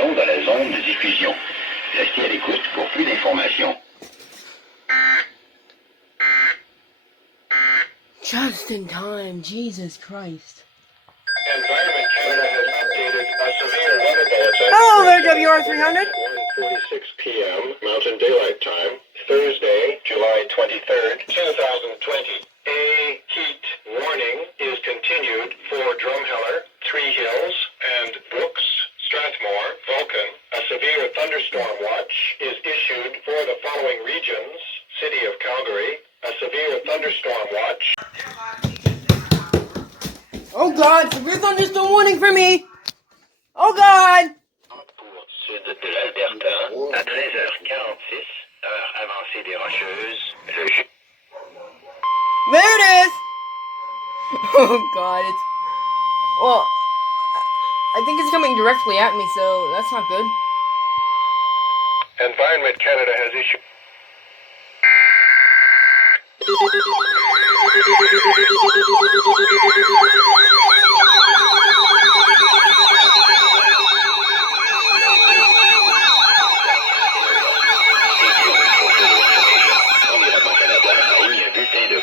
régions dans la zone de diffusion. Restez à l'écoute pour plus d'informations. Just in time, Jesus Christ. Environment Canada has updated a severe weather bulletin. Hello there, WR300. 1:46 p.m. Mountain Daylight Time, Thursday, July 23rd, 2020. A heat warning is continued for Drumheller, Three Hills, and Brooks, Strathmore, Vulcan. A severe thunderstorm watch is issued for the following regions: City of Calgary. A severe thunderstorm watch. Oh God, severe thunderstorm warning for me. Oh God. Pour sud de l'Alberta, à 13h46, heure avancée des Rocheuses, There it is. Oh God, it's... Well, I think it's coming directly at me, so that's not good. Environment Canada has issued.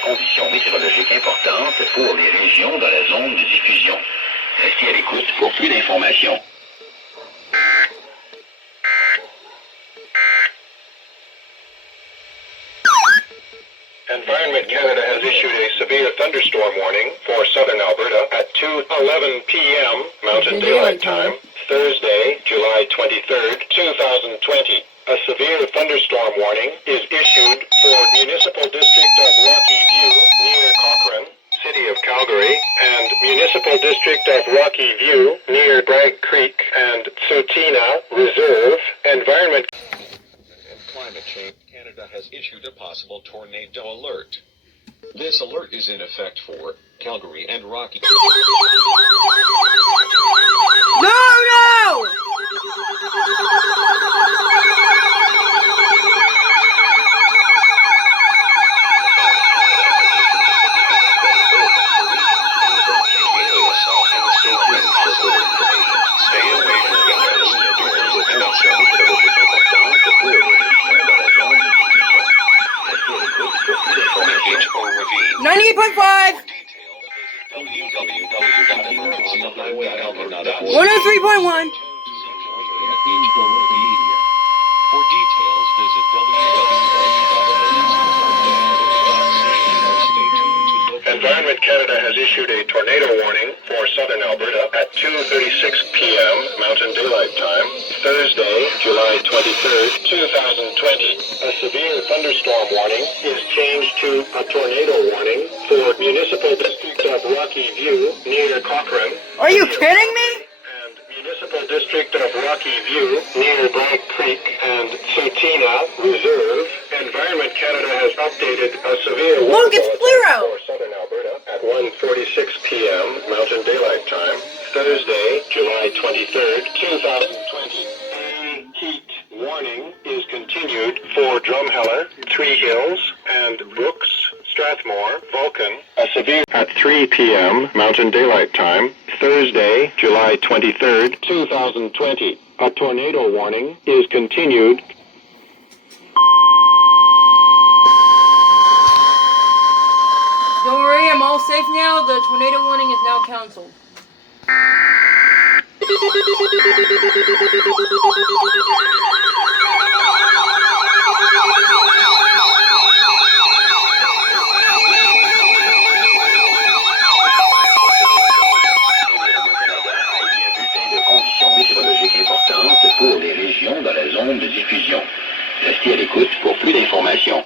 Conditions météorologiques importantes pour les régions dans la zone de diffusion. Restez à l'écoute pour plus d'informations. Environment Canada has issued a severe thunderstorm warning for southern Alberta at 2:11 p.m. Mountain Daylight Time, Thursday, July 23rd, 2020. A severe thunderstorm warning is issued for Municipal District of Rocky View near Cochrane, City of Calgary, and Municipal District of Rocky View near Bragg Creek and Tsutina Reserve. Environment and Climate Change Canada has issued a possible tornado alert. This alert is in effect for Calgary and Rocky. No! Ravine. 98.5. 103.1. For details, visit Environment Canada has issued a tornado warning for southern Alberta at 2:36 p.m. Mountain Daylight Time, Thursday, July 23rd, 2020. A severe thunderstorm warning is changed to a tornado warning for Municipal District of Rocky View near Cochrane. Are you kidding me? And Municipal District of Rocky View near Bragg Creek and Tsutina Reserve. Environment Canada has updated a severe Look, it's Plero. for southern Alberta at 1:46 p.m. Mountain Daylight Time, Thursday, July 23rd, 2020. A heat warning is continued for Drumheller, Three Hills, and Brooks, Strathmore, Vulcan. A severe at 3 p.m. Mountain Daylight Time, Thursday, July 23rd, 2020. A tornado warning is continued. Don't worry, I'm all safe now. The tornado warning is now canceled. Conditions météorologiques importantes pour les régions dans la zone de diffusion. Restez à l'écoute pour plus d'informations.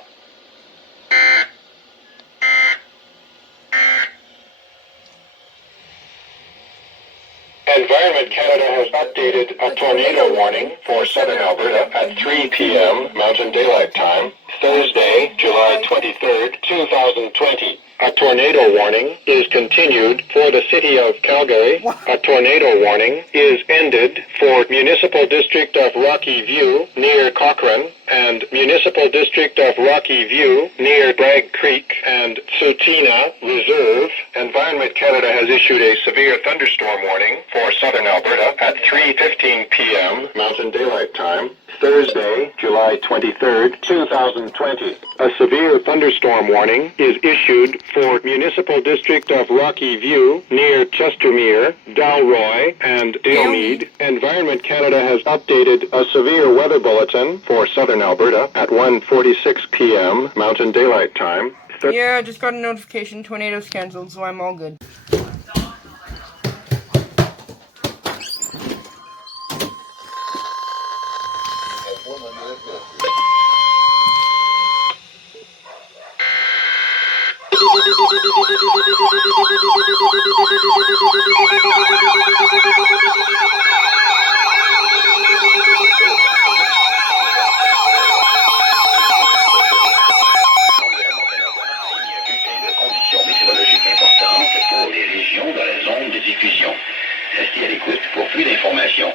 Environment Canada has updated a tornado warning for southern Alberta at 3 p.m. Mountain Daylight Time, Thursday, July 23rd, 2020. A tornado warning is continued for the City of Calgary. A tornado warning is ended for Municipal District of Rocky View near Cochrane and Municipal District of Rocky View near Bragg Creek and Tsutina Reserve. Environment Canada has issued a severe thunderstorm warning for southern Alberta at 3:15 p.m. Mountain Daylight Time, Thursday, July 23rd, 2020. A severe thunderstorm warning is issued for Municipal District of Rocky View near Chestermere, Dalroy, and Dalemead. Environment Canada has updated a severe weather bulletin for southern Alberta at 1:46 p.m. Mountain Daylight Time. Yeah, I just got a notification. Tornado's canceled, so I'm all good. Météorologique importante pour les régions dans la zone de diffusion. Restez à l'écoute pour plus d'informations.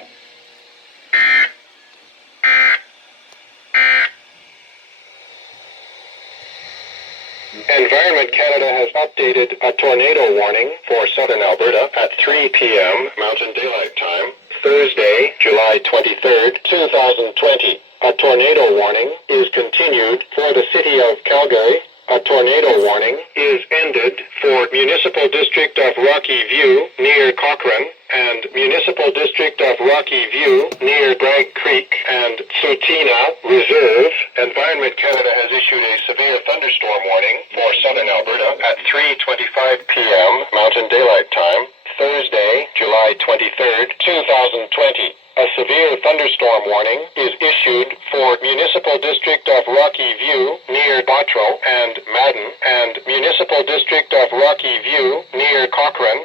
Environment Canada has updated a tornado warning for southern Alberta at 3 p.m. Mountain Daylight Time, Thursday, July 23rd, 2020. A tornado warning is continued for the city of Calgary. A tornado warning is ended for Municipal District of Rocky View near Cochrane and Municipal District of Rocky View near Bragg Creek and Tsutina Reserve. Environment Canada has issued a severe thunderstorm warning for southern Alberta at 3:25 p.m. Mountain Daylight Time, Thursday, July 23rd, 2020. A severe thunderstorm warning is issued for Municipal District of Rocky View near Botro and Madden and Municipal District of Rocky View near Cochrane.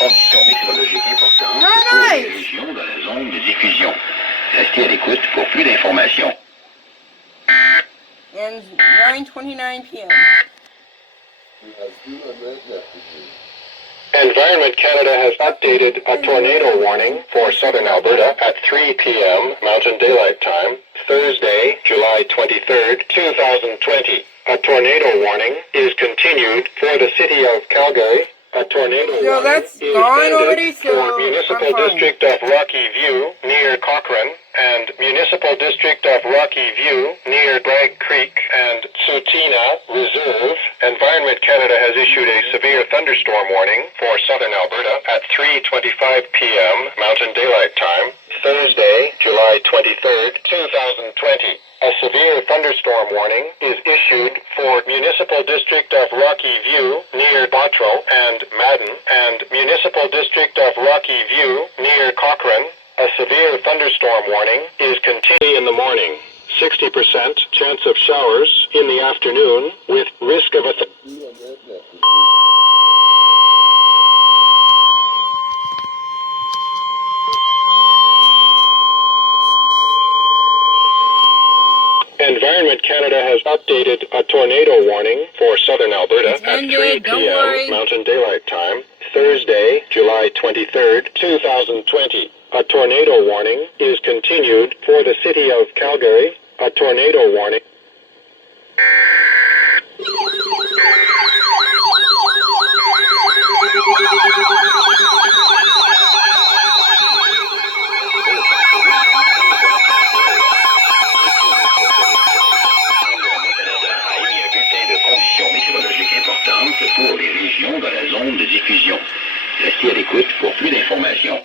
Conditions météorologiques importantes pour les régions dans la zone de diffusion. Restez à l'écoute pour plus d'informations. And 9:29 p.m. Environment Canada has updated a tornado warning for southern Alberta at 3 p.m. Mountain Daylight Time, Thursday, July 23rd, 2020. A tornado warning is continued for the city of Calgary. A tornado warning that's is gone ended already, so for Municipal I'm fine. District of Rocky View near Cochrane and Municipal District of Rocky View near Bragg Creek and Tsutina Reserve. Environment Canada has issued a severe thunderstorm warning for southern Alberta at 3:25 p.m. Mountain Daylight Time, Thursday, July 23rd, 2020. A severe thunderstorm warning is issued for Municipal District of Rocky View near Botro and Madden and Municipal District of Rocky View near Cochrane. A severe thunderstorm warning is continuing in the morning. 60% chance of showers in the afternoon with risk of a Environment Canada has updated a tornado warning for southern Alberta at 3 p.m. Mountain Daylight Time, Thursday, July 23rd, 2020. A tornado warning is continued for the city of Calgary. A tornado warning. Météorologique importante pour les régions dans la zone de diffusion. Restez à l'écoute pour plus d'informations.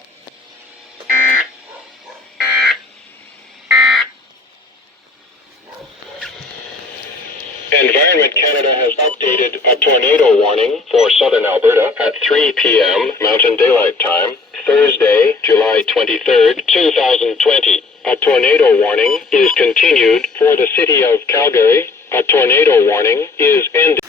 Environment Canada has updated a tornado warning for southern Alberta at 3 p.m. Mountain Daylight Time, Thursday, July 23rd, 2020. A tornado warning is continued for the city of Calgary. A tornado warning is ended.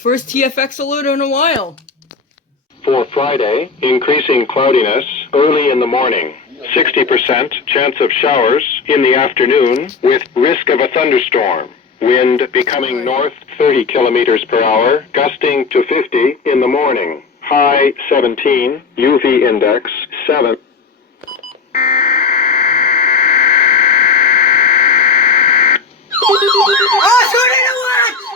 First TFX alert in a while. For Friday, increasing cloudiness early in the morning. 60% chance of showers in the afternoon with risk of a thunderstorm. Wind becoming north 30 kilometers per hour, gusting to 50 in the morning. High 17, UV index 7. Oh, tornado watch!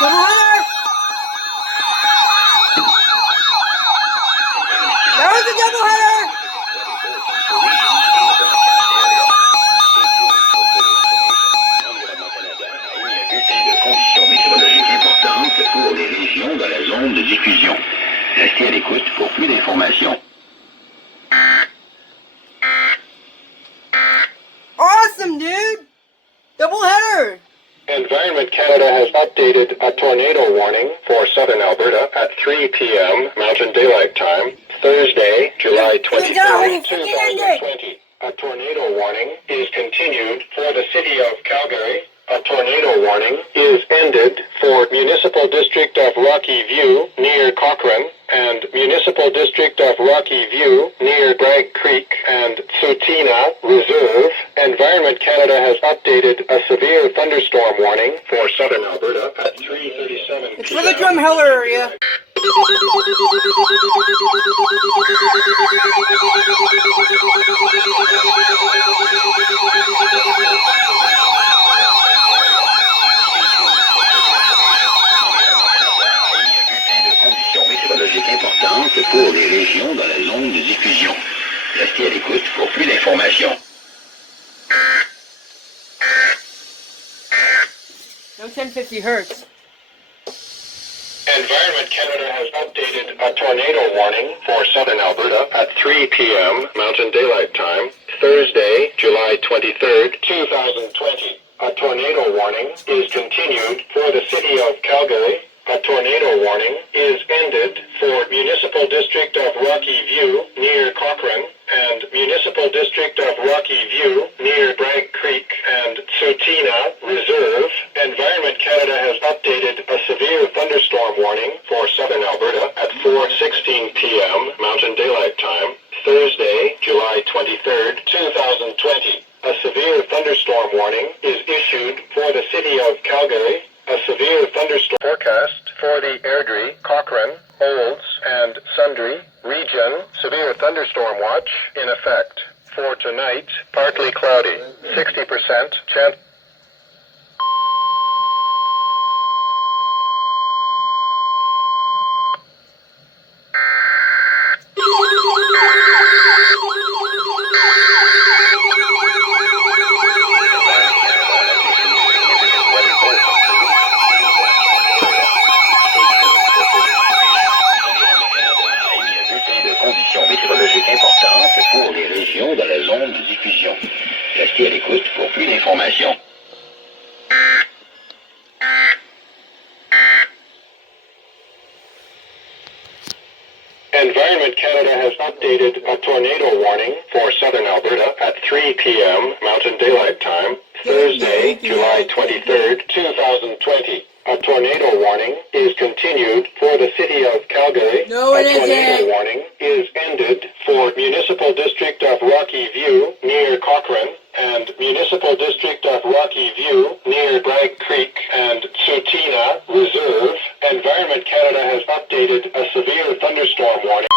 Double header! That was a double header! De conditions météorologiques importantes pour les régions dans la zone de diffusion. Restez à l'écoute pour plus d'informations. Awesome, dude! Double header! Environment Canada has updated a tornado warning for southern Alberta at 3 p.m. Mountain Daylight Time, Thursday, July 23rd, 2020. A tornado warning is continued for the city of Calgary. A tornado warning is ended for Municipal District of Rocky View near Cochrane and Municipal District of Rocky View near Bragg Creek and Tsutina Reserve. Environment Canada has updated a severe thunderstorm warning for southern Alberta at 3:37 It's for the Drumheller area. Conditions météorologiques importantes pour les régions dans la zone de diffusion. Restez à l'écoute pour plus d'informations. No 1050 hertz. Environment Canada has updated a tornado warning for southern Alberta at 3 p.m. Mountain Daylight Time, Thursday, July 23rd, 2020. A tornado warning is continued for the city of Calgary. A tornado warning is ended for Municipal District of Rocky View near Cochrane and Municipal District of Rocky View near Bragg Creek and Tsutina Reserve. Environment Canada has updated a severe thunderstorm warning for southern Alberta at 4:16 p.m. Mountain Daylight Time, Thursday, July 23rd, 2020. A severe thunderstorm warning is issued for the city of Calgary. A severe thunderstorm forecast for the Airdrie, Cochrane, Olds, and Sundre region. Severe thunderstorm watch in effect. For tonight, partly cloudy. 60% chance. Conditions météorologiques importantes pour les régions dans la zone de diffusion. Restez à l'écoute pour plus d'informations. Environment Canada has updated a tornado warning for southern Alberta at 3 p.m. Mountain Daylight Time, Thursday, July 23rd, 2020. A tornado warning is continued for the city of Calgary. No, it a tornado isn't. warning is ended for Municipal District of Rocky View near Cochrane and Municipal District of Rocky View near Bragg Creek and Tsutina Reserve. Environment Canada has updated a severe thunderstorm warning.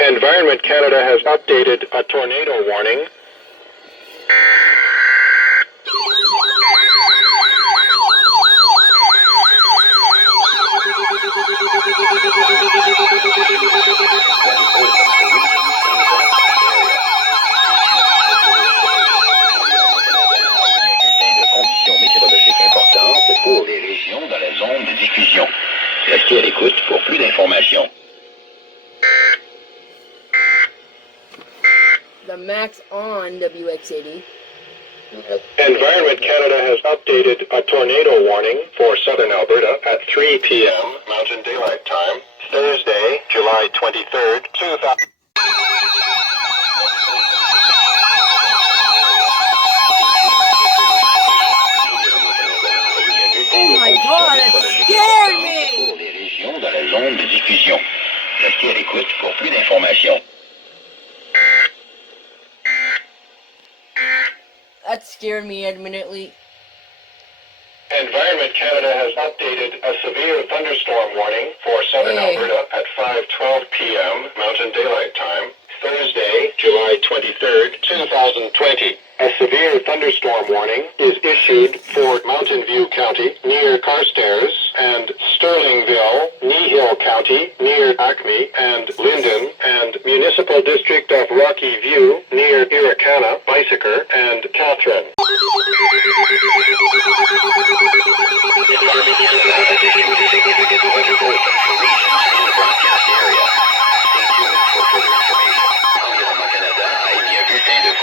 Environment Canada has updated a tornado warning. Conditions météorologiques importantes pour les régions dans la zone de diffusion. Restez à l'écoute pour plus d'informations. The max on WX80. Environment Canada has updated a tornado warning for southern Alberta at 3 p.m. Mountain Daylight Time, Thursday, July 23rd, 2000. Oh my god, that scared me! Pour les régions dans la zone de diffusion. Restez à l'écoute pour plus d'informations. That scared me admittedly. Environment Canada has updated a severe thunderstorm warning for southern Alberta at 5:12 p.m. Mountain Daylight Time, Thursday, July 23rd, 2020. A severe thunderstorm warning is issued for Mountain View County near Carstairs and Sterlingville, Nehill County near Acme and Linden, and Municipal District of Rocky View near Irricana, Bicyker, and Catherine.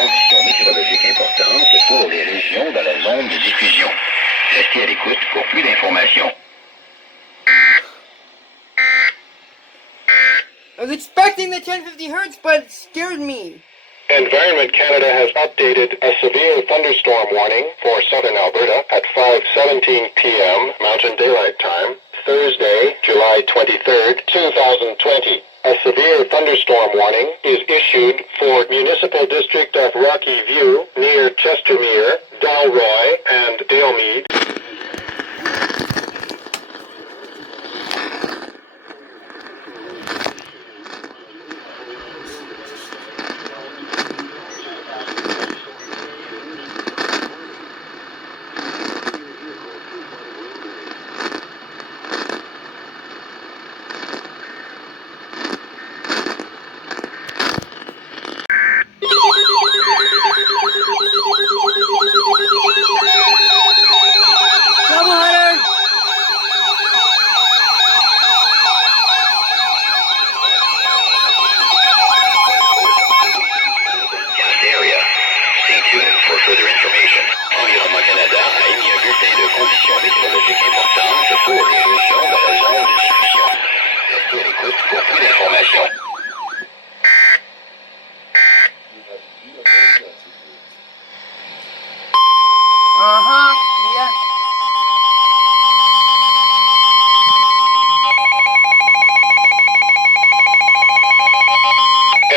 Conditions météorologiques importantes pour les régions dans la zone de diffusion. Restez à l'écoute pour plus d'informations. I was expecting the 1050 hertz, but it scared me. Environment Canada has updated a severe thunderstorm warning for southern Alberta at 5:17 p.m. Mountain Daylight Time, Thursday, July 23rd, 2020. A severe thunderstorm warning is issued for Municipal District of Rocky View near Chestermere, Dalroy, and Dalemead. Yeah.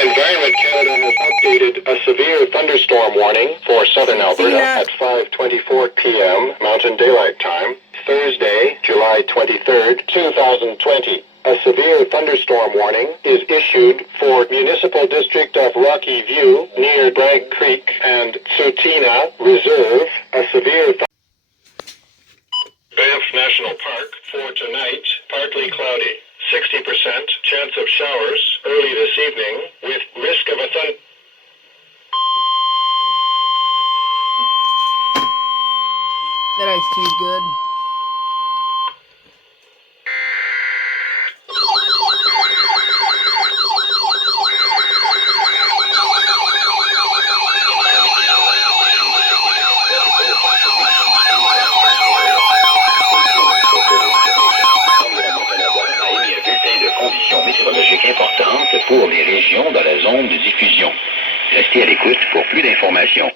Environment Canada has updated a severe thunderstorm warning for southern Alberta at 5:24 p.m. Mountain Daylight Time, Thursday, July 23rd, 2020. A severe thunderstorm warning is issued for Municipal District of Rocky View near Bragg Creek and Tsutina Reserve. A severe Banff National Park for tonight, partly cloudy. 60% chance of showers early this evening with risk of a That iced tea is good. Conditions météorologiques importantes pour les régions dans la zone de diffusion. Restez à l'écoute pour plus d'informations.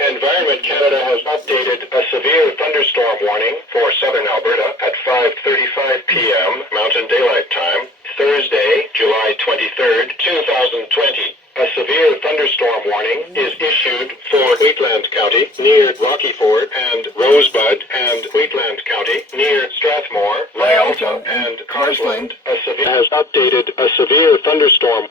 Environment Canada has updated a severe thunderstorm warning for southern Alberta at 5:35 p.m. Mountain Daylight Time, Thursday, July 23rd, 2020. A severe thunderstorm warning is issued for Wheatland County near Rocky Ford and Rosebud, and Wheatland County near Strathmore, Rialta, and Carsland. A severe has updated a severe thunderstorm.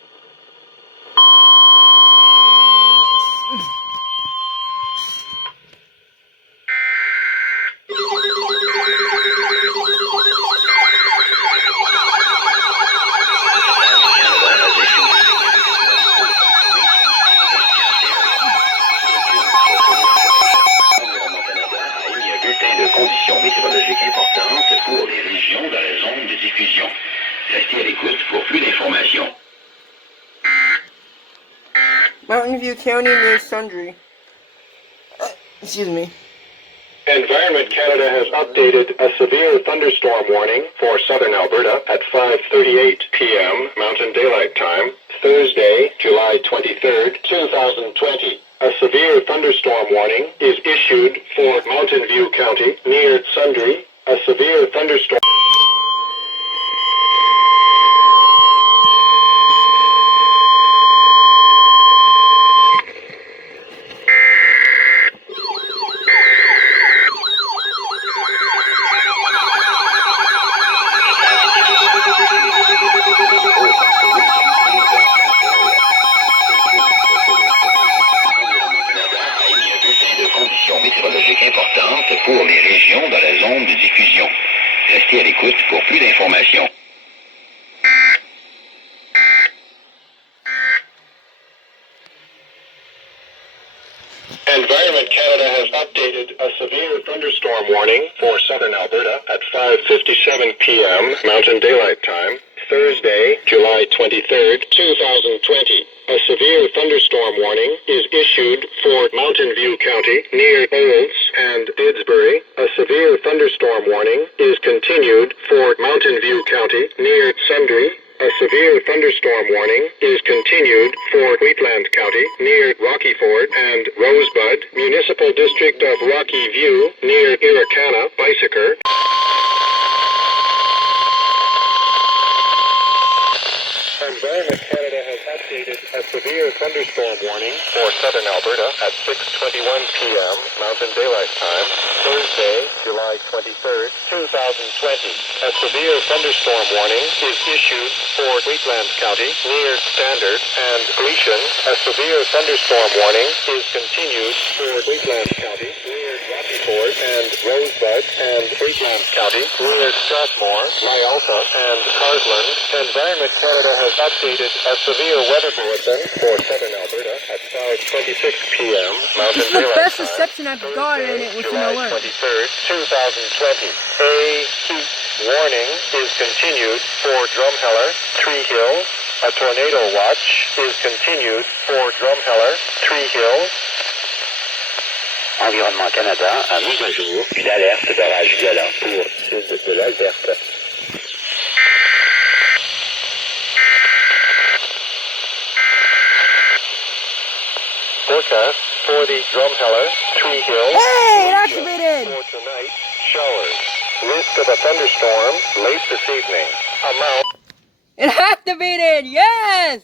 Conditions météorologiques importantes pour les régions dans la zone de diffusion. Restez à l'écoute l'écoute pour plus d'informations. Mountain View County near Sundre. Excuse me. Environment Canada has updated a severe thunderstorm warning for southern Alberta at 5:38 p.m. Mountain Daylight Time, Thursday, July 23rd, 2020. A severe thunderstorm warning is issued for Mountain View County near Sundre. A severe thunderstorm. Météorologiques importantes pour les régions dans la zone de diffusion. Restez à l'écoute pour plus d'informations. Environment Canada has updated a severe thunderstorm warning for southern Alberta at 5:57 p.m. Mountain Daylight Time, Thursday, July 23rd, 2020. A severe thunderstorm warning is issued for Mountain View County near Olds and Didsbury. A severe thunderstorm warning is continued for Mountain View County near Sundre. A severe thunderstorm warning is continued for Wheatland County near Rocky Ford and Rosebud, Municipal District of Rocky View near Irricana, Bicyker. Environment Canada has updated a severe thunderstorm warning for southern Alberta at 6:21 p.m. Mountain Daylight Time, Thursday, July 23rd, 2020. A severe thunderstorm warning is issued for Wheatland County near Standard and Gleason. A severe thunderstorm warning is continued for Wheatland County near Rocky Ford and Rosebud and Wheatland County near Strathmore, Lyalta and Carsland. Environment Canada has updated a severe weather bulletin for southern Alberta at 5:26 p.m. Mountain This is the Daylight best Time, reception I've gotten in it with an July alert. 23rd, 2020. A heat warning is continued for Drumheller, Three Hills. A tornado watch is continued for Drumheller, Three Hills. Environnement Canada a mis à jour une alerte d'orage violent pour sud de l'Alberta. Forecast for the Drumheller, Three Hills. Hey, it region. activated! For tonight, showers. Risk of a thunderstorm late this evening. Amount. It activated! Yes!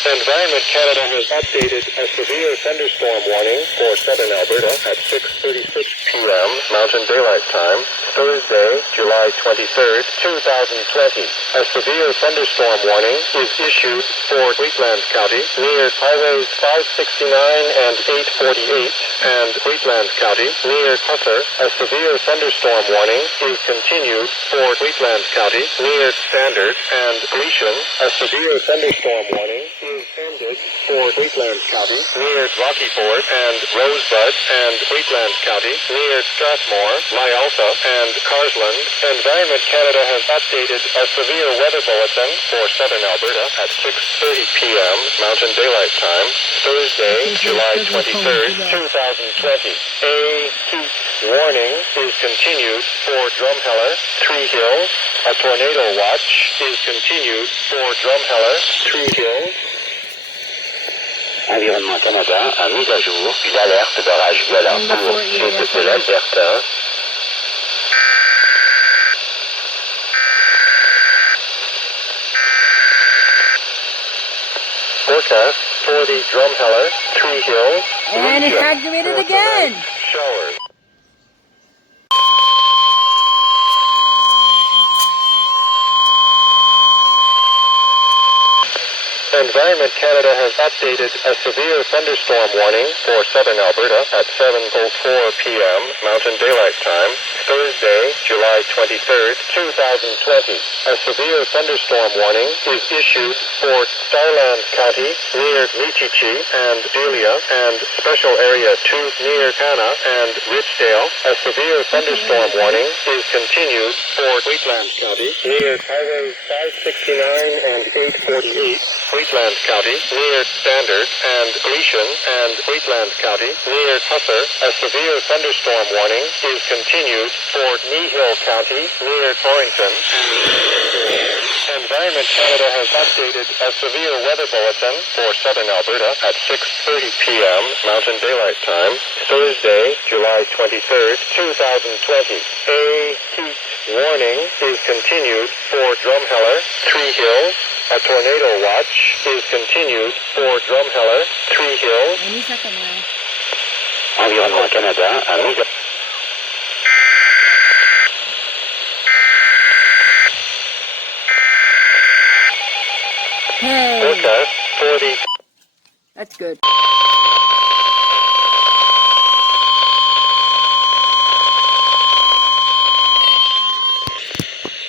Environment Canada has updated a severe thunderstorm warning for southern Alberta at 6:36 p.m. Mountain Daylight Time, Thursday, July 23rd, 2020. A severe thunderstorm warning is issued for Wheatland County near Highways 569 and 848 and Wheatland County near Husser. A severe thunderstorm warning is continued for Wheatland County near Standard and Gleason. A severe thunderstorm warning is ended for Wheatland County near Rocky Ford and Rosebud and Wheatland County near Strathmore, Lyalta and Carsland. Environment Canada has updated a severe weather bulletin for southern Alberta at 6:30 p.m. Mountain Daylight Time, Thursday, July 23rd, 2020. A heat warning is continued for Drumheller, Three Hills. A tornado watch is continued for Drumheller, Three Hills. Environnement Canada a mis à jour une alerte d'orage violent pour sud de l'Alberta. Forecast for the Drumheller, Three Hills. And it region. activated For again! tonight, showers. Environment Canada has updated a severe thunderstorm warning for southern Alberta at 7:04 p.m. Mountain Daylight Time, Thursday, July 23rd, 2020. A severe thunderstorm warning is issued for Starland County near Michichi and Delia and Special Area 2 near Anna and Richdale. A severe thunderstorm warning is continued for Wheatland County near Highway 569 and 848, Wheatland County near Standard and Gleason and Wheatland County near Husser. A severe thunderstorm warning is continued for Nehill County near Torrington. Environment Canada has updated a severe weather bulletin for southern Alberta at 6:30 p.m. Mountain Daylight Time, Thursday, July 23rd, 2020. A heat warning is continued for Drumheller, Three Hills. A tornado watch is continued for Drumheller, Three Hills. Any second now. Environnement Canada a mis Hey, forecast for the that's good.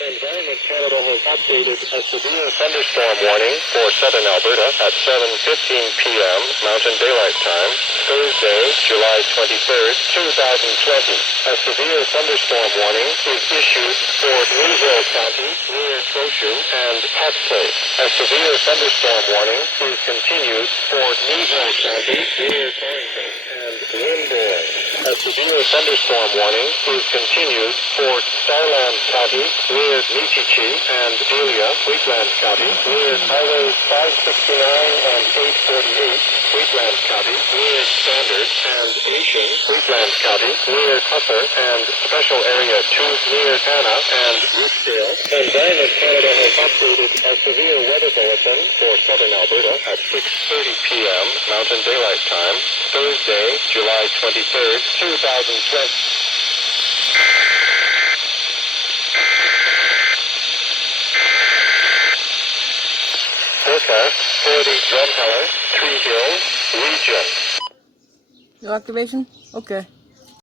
Environment Canada has updated a severe thunderstorm warning for southern Alberta at 7:15 p.m. Mountain Daylight Time, Thursday, July 23rd, 2020. A severe thunderstorm warning is issued for Nehill County near Trochu and Hutto. A severe thunderstorm warning is continued for Nehill County near Torrington and Windboy. A severe thunderstorm warning is continued for Starland County near Michichi and Delia, Wheatland County near Highways 569 and 848, Wheatland County near Standard and Gleason, Wheatland County near Husser and Special Area 2 near Anna and Richdale. Environment Canada has updated a severe weather bulletin for southern Alberta at 6:30 p.m. Mountain Daylight Time, Thursday, July 23rd, 2020. Forecast for the Drumheller, Three Hills region. No activation? Okay.